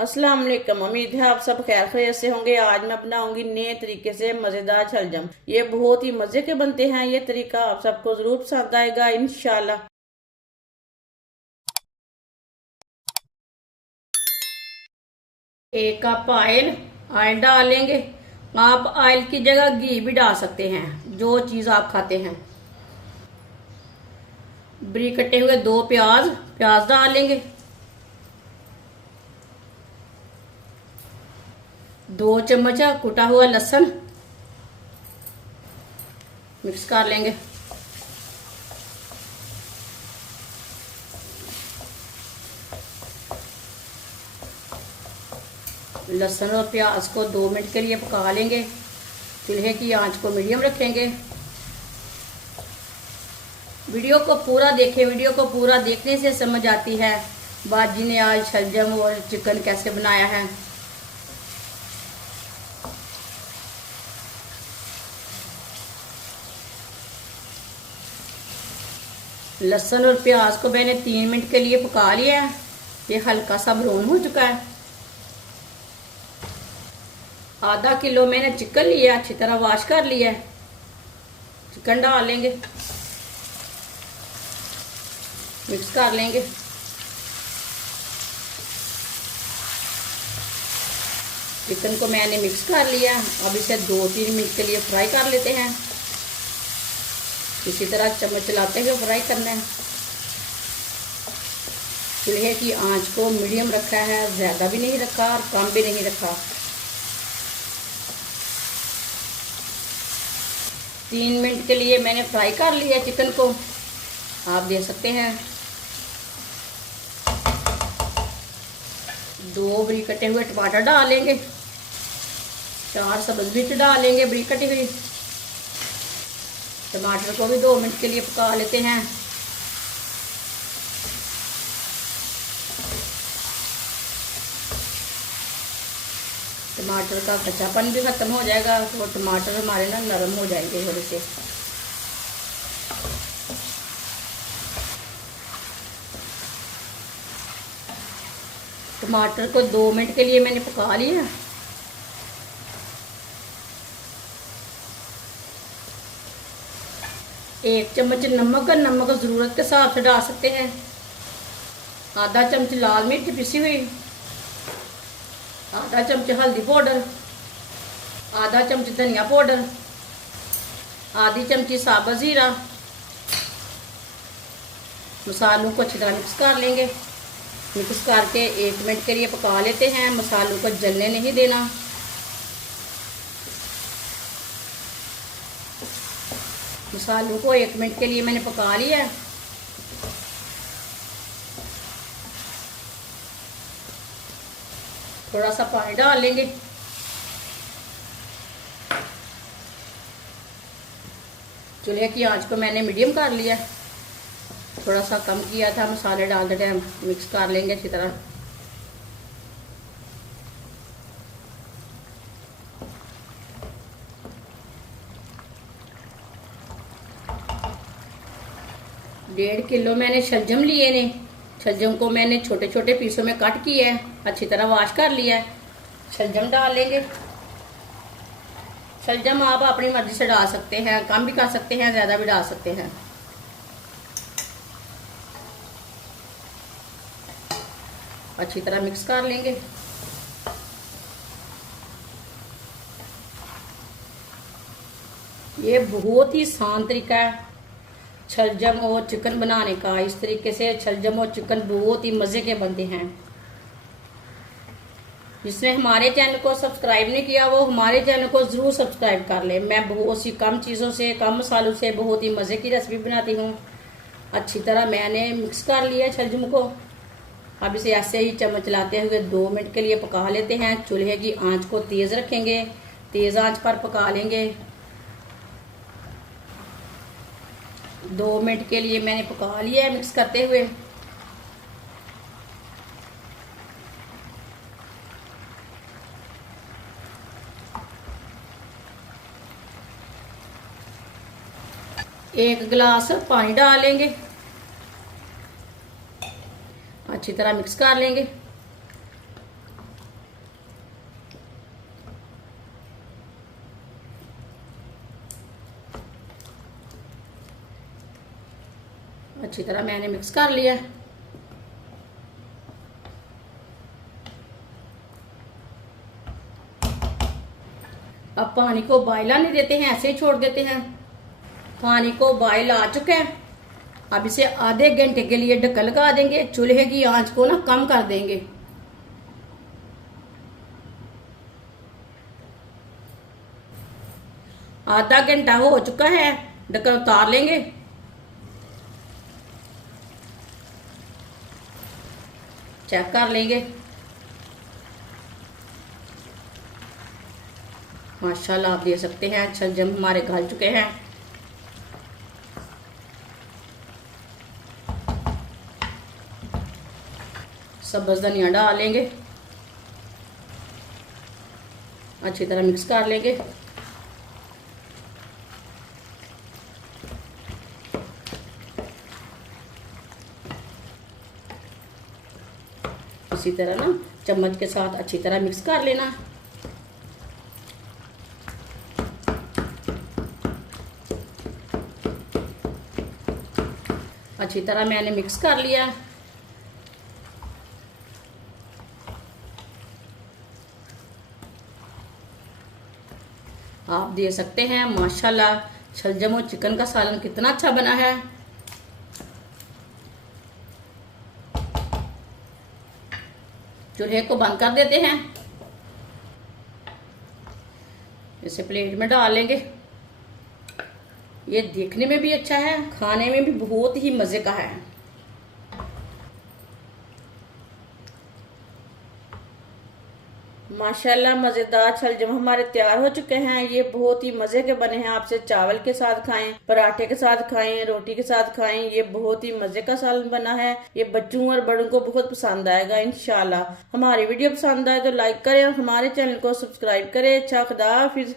अस्सलाम वालेकुम। उम्मीद है आप सब खैर खैरियत से होंगे। आज मैं बनाऊंगी नए तरीके से मजेदार शलजम। ये बहुत ही मजे के बनते हैं। ये तरीका आप सबको जरूर पसंद आएगा इंशाल्लाह। एक कप ऑयल डालेंगे। आप ऑयल की जगह घी भी डाल सकते हैं, जो चीज आप खाते हैं। बरीक कटे हुए 2 प्याज डालेंगे। 2 चम्मच कुटा हुआ लहसुन मिक्स कर लेंगे। लहसुन और प्याज को 2 मिनट के लिए पका लेंगे। चूल्हे की आंच को मीडियम रखेंगे। वीडियो को पूरा देखें। वीडियो को पूरा देखने से समझ आती है बाजी ने आज शलजम और चिकन कैसे बनाया है। लहसुन और प्याज को मैंने 3 मिनट के लिए पका लिया है। ये हल्का सा ब्राउन हो चुका है। आधा किलो मैंने चिकन लिया, अच्छी तरह वॉश कर लिया है। चिकन डाल लेंगे, मिक्स कर लेंगे। चिकन को मैंने मिक्स कर लिया। अब इसे 2-3 मिनट के लिए फ्राई कर लेते हैं। इसी तरह चम्मच चलाते हुए फ्राई करना है। चूल्हे की आंच को मीडियम रखा है, ज्यादा भी नहीं रखा और कम भी नहीं रखा। 3 मिनट के लिए मैंने फ्राई कर लिया चिकन को, आप देख सकते हैं। 2 बरीक कटे हुए टमाटर डालेंगे। 4 सब्ज मिर्च डालेंगे बरीक कटी हुई। टमाटर को भी 2 मिनट के लिए पका लेते हैं। टमाटर का कच्चापन भी खत्म हो जाएगा, तो टमाटर हमारे ना नरम हो जाएंगे थोड़े से। टमाटर को 2 मिनट के लिए मैंने पका लिया। एक चम्मच नमक ज़रूरत के हिसाब से डाल सकते हैं। आधा चम्मच लाल मिर्च पिसी हुई, आधा चम्मच हल्दी पाउडर, आधा चम्मच धनिया पाउडर, आधी चमची साबुत ज़ीरा। मसालों को अच्छी तरह मिक्स कर लेंगे। मिक्स करके 1 मिनट के लिए पका लेते हैं। मसालों को जलने नहीं देना। मसालों को 1 मिनट के लिए मैंने पका लिया है। थोड़ा सा पानी डाल लेंगे। चूल्हे की आंच को मैंने मीडियम कर लिया, थोड़ा सा कम किया था मसाले डालते टाइम। मिक्स कर लेंगे अच्छी तरह। डेढ़ किलो मैंने शलजम लिए ने। शलजम को मैंने छोटे छोटे पीसों में कट किया है, अच्छी तरह वॉश कर लिया है। शलजम डाल लेंगे। शलजम आप अपनी मर्जी से डाल सकते हैं, कम भी कर सकते हैं, ज्यादा भी डाल सकते हैं। अच्छी तरह मिक्स कर लेंगे। ये बहुत ही आसान तरीका है शलजम और चिकन बनाने का। इस तरीके से शलजम और चिकन बहुत ही मजे के बनते हैं। जिसने हमारे चैनल को सब्सक्राइब नहीं किया वो हमारे चैनल को जरूर सब्सक्राइब कर ले। मैं बहुत सी कम चीज़ों से, कम मसालों से बहुत ही मज़े की रेसिपी बनाती हूँ। अच्छी तरह मैंने मिक्स कर लिया शलजम को। अब इसे ऐसे ही चम्मच चलाते हुए 2 मिनट के लिए पका लेते हैं। चूल्हे की आंच को तेज़ रखेंगे, तेज़ आंच पर पका लेंगे। 2 मिनट के लिए मैंने पका लिया है मिक्स करते हुए। एक गिलास पानी डालेंगे, अच्छी तरह मिक्स कर लेंगे। अच्छी तरह मैंने मिक्स कर लिया। अब पानी को बॉयल आने देते हैं, ऐसे ही छोड़ देते हैं। पानी को बॉयल आ चुका है। अब इसे आधे घंटे के लिए ढक्कन लगा देंगे। चूल्हे की आंच को ना कम कर देंगे। आधा घंटा हो चुका है, ढक्कन उतार लेंगे। चेक कर लेंगे। माशाल्लाह आप देख सकते हैं शलजम हमारे गल चुके हैं। सब्ज धनिया डाल लेंगे, अच्छी तरह मिक्स कर लेंगे। इसी तरह ना चम्मच के साथ अच्छी तरह मिक्स कर लेना। अच्छी तरह मैंने मिक्स कर लिया। आप देख सकते हैं माशाल्लाह शलजम और चिकन का सालन कितना अच्छा बना है। चूल्हे को बंद कर देते हैं। इसे प्लेट में डाल लेंगे। ये देखने में भी अच्छा है, खाने में भी बहुत ही मजे का है। माशाल्लाह मजेदार शलजम हमारे तैयार हो चुके हैं। ये बहुत ही मजे के बने हैं। आपसे चावल के साथ खाएं, पराठे के साथ खाएं, रोटी के साथ खाएं। ये बहुत ही मजे का सालन बना है। ये बच्चों और बड़ों को बहुत पसंद आएगा इंशाल्लाह। हमारी वीडियो पसंद आए तो लाइक करें और हमारे चैनल को सब्सक्राइब करें। अच्छा खुदा हाफिज।